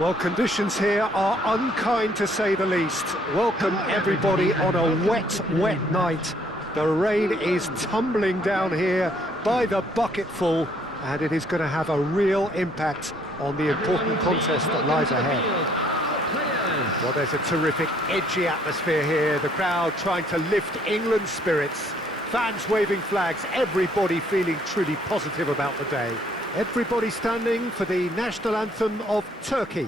Well, conditions here are unkind to say the least. Welcome everybody on a wet, wet night. The rain is tumbling down here by the bucketful, and it is going to have a real impact on the important contest that lies ahead. Well, there's a terrific, edgy atmosphere here. The crowd trying to lift England's spirits. Fans waving flags, everybody feeling truly positive about the day. Everybody standing for the national anthem of Turkey.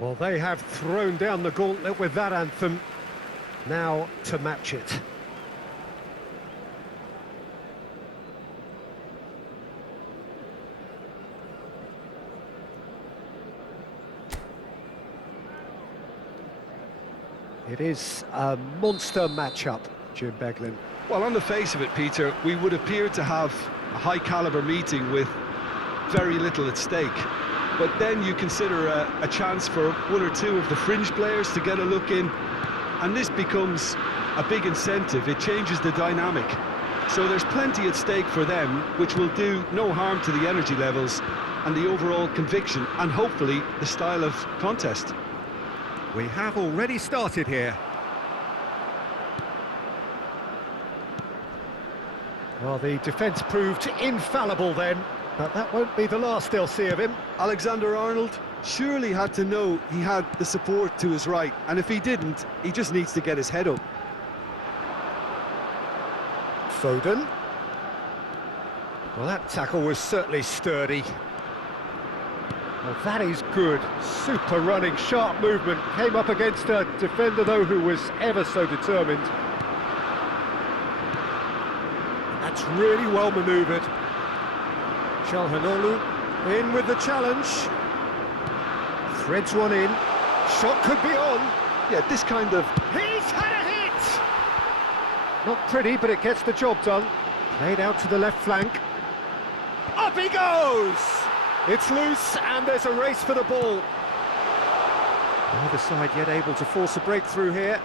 Well, they have thrown down the gauntlet with that anthem. Now to match it. It is a monster matchup, Jim Beglin. Well, on the face of it, Peter, we would appear to have a high-caliber meeting with very little at stake. But then you consider a chance for one or two of the fringe players to get a look in, and this becomes a big incentive. It changes the dynamic. So there's plenty at stake for them, which will do no harm to the energy levels and the overall conviction, and hopefully the style of contest. We have already started here. Well, the defence proved infallible then. But that won't be the last they'll see of him. Alexander-Arnold surely had to know he had the support to his right, and if he didn't, he just needs to get his head up. Foden. Well, that tackle was certainly sturdy. Well, that is good. Super running, sharp movement. Came up against a defender, though, who was ever so determined. That's really well manoeuvred. Çalhanoğlu in with the challenge. Threads one in. Shot could be on. Yeah, this kind of... He's had a hit! Not pretty, but it gets the job done. Played out to the left flank. Up he goes! It's loose, and there's a race for the ball. Neither side yet able to force a breakthrough here.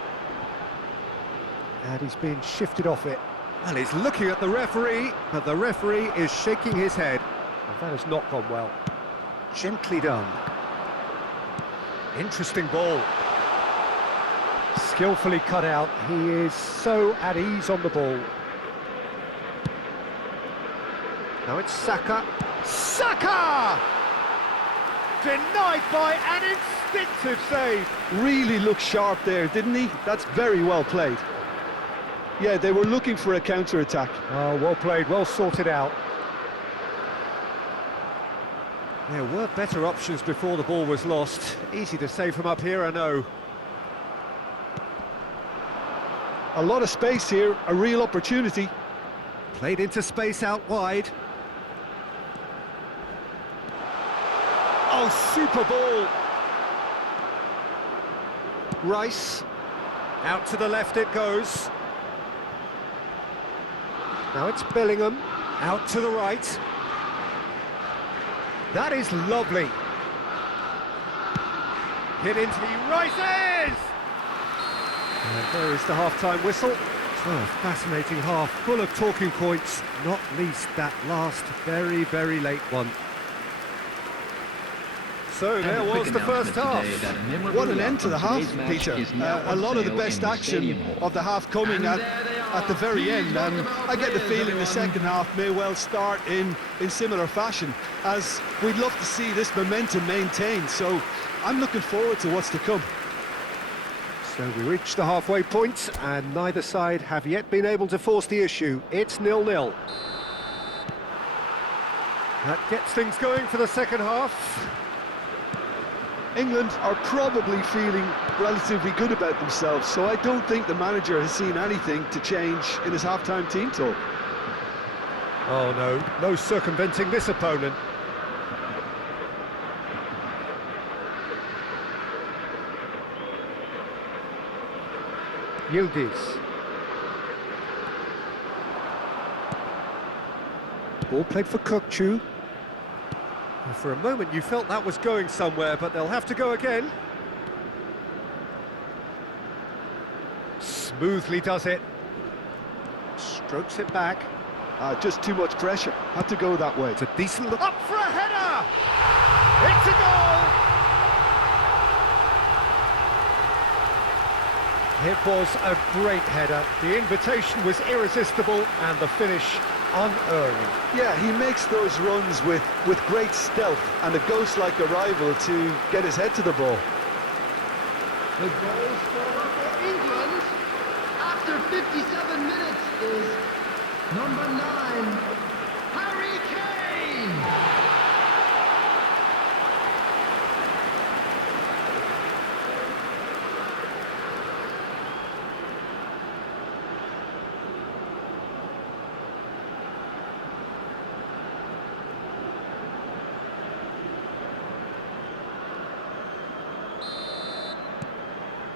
And he's being shifted off it. Well, he's looking at the referee, but the referee is shaking his head. Well, that has not gone well. Gently done. Interesting ball. Skillfully cut out. He is so at ease on the ball. Now it's Saka. Saka! Denied by an instinctive save. Really looked sharp there, didn't he? That's very well played. Yeah, they were looking for a counter-attack. Oh, well played, well sorted out. There were better options before the ball was lost. Easy to save from up here, I know. A lot of space here, a real opportunity. Played into space out wide. Oh, super ball! Rice. Out to the left it goes. Now it's Bellingham, out to the right. That is lovely. Hit into, he rises! And there is the half-time whistle. Oh, fascinating half, full of talking points, not least that last very, very late one. So there was the first half. What an end to the half, Peter. A lot of the best action of the half coming at the very end, and I get the feeling the second half may well start in similar fashion, as we'd love to see this momentum maintained, so I'm looking forward to what's to come. So we reach the halfway point, and neither side have yet been able to force the issue. It's 0-0. That gets things going for the second half. England are probably feeling relatively good about themselves, so I don't think the manager has seen anything to change in his half-time team talk. Oh no, no circumventing this opponent. Yildiz. Ball played for Kukçu. And for a moment you felt that was going somewhere, but they'll have to go again. Smoothly does it. Strokes it back. Just too much pressure. Had to go that way. It's a decent look. Up for a header! It's a goal! It was a great header. The invitation was irresistible and the finish unerring. Yeah, he makes those runs with great stealth and a ghost-like arrival to get his head to the ball. The goal scorer for England after 57 minutes is number 9, Harry Kane!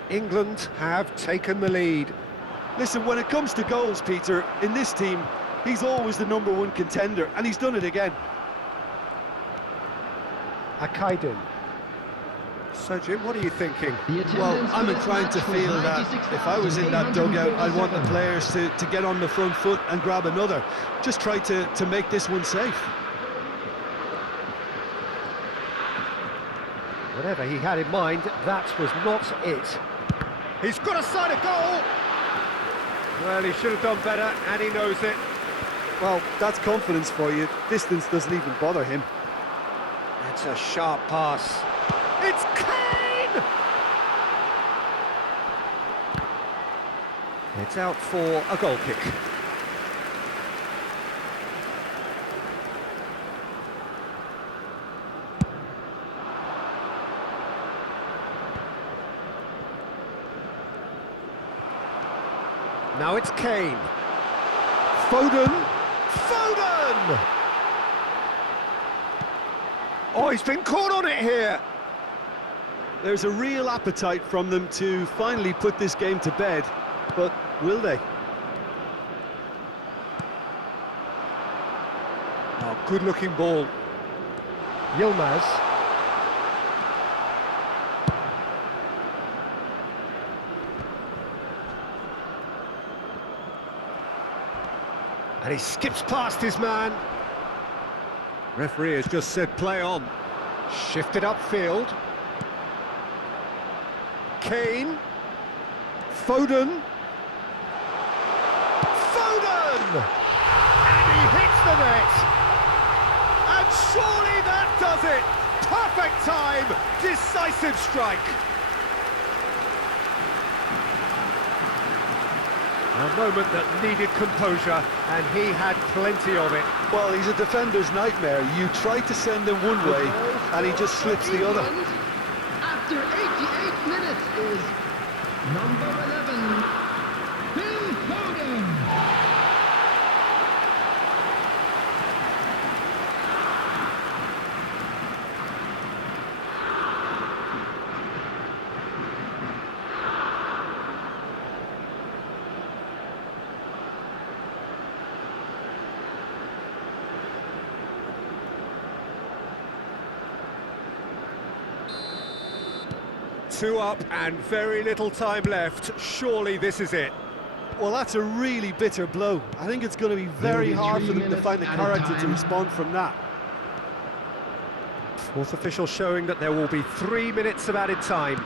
England have taken the lead. Listen, when it comes to goals, Peter, in this team, he's always the #1 contender, and he's done it again. Akaydin. So, Jim, what are you thinking? Well, I'm inclined to feel that if I was in that dugout, I'd want the players to get on the front foot and grab another. Just try to make this one safe. Whatever he had in mind, that was not it. He's got a side of goal! Well, he should have done better, and he knows it. Well, that's confidence for you. Distance doesn't even bother him. That's a sharp pass. It's Kane! It's out for a goal kick. Now it's Kane. Foden! Foden! Oh, he's been caught on it here! There's a real appetite from them to finally put this game to bed, but will they? Oh, good-looking ball. Yilmaz. And he skips past his man. Referee has just said play on. Shifted upfield. Kane. Foden. Foden! And he hits the net. And surely that does it. Perfect time. Decisive strike. A moment that needed composure, and he had plenty of it. Well, he's a defender's nightmare. You try to send him one way, and he just slips the other. After 88 minutes is number 11, Foden. Two up and very little time left. Surely this is it. Well, that's a really bitter blow. I think it's going to be very hard for them to find the character to respond from that. Fourth official showing that there will be 3 minutes of added time.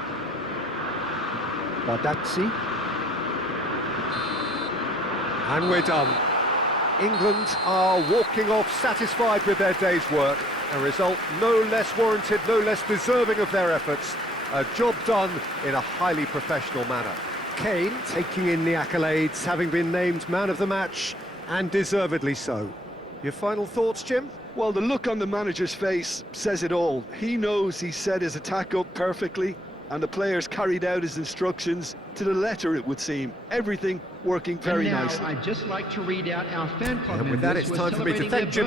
Badaxi. And we're done. England are walking off satisfied with their day's work. A result no less warranted, no less deserving of their efforts. A job done in a highly professional manner. Kane taking in the accolades, having been named man of the match, and deservedly so. Your final thoughts, Jim? Well, the look on the manager's face says it all. He knows he set his attack up perfectly, and the players carried out his instructions to the letter, it would seem. Everything working very nicely. I'd just like to read out our fan club And with that, members it's who are time for me to celebrating thank their Jim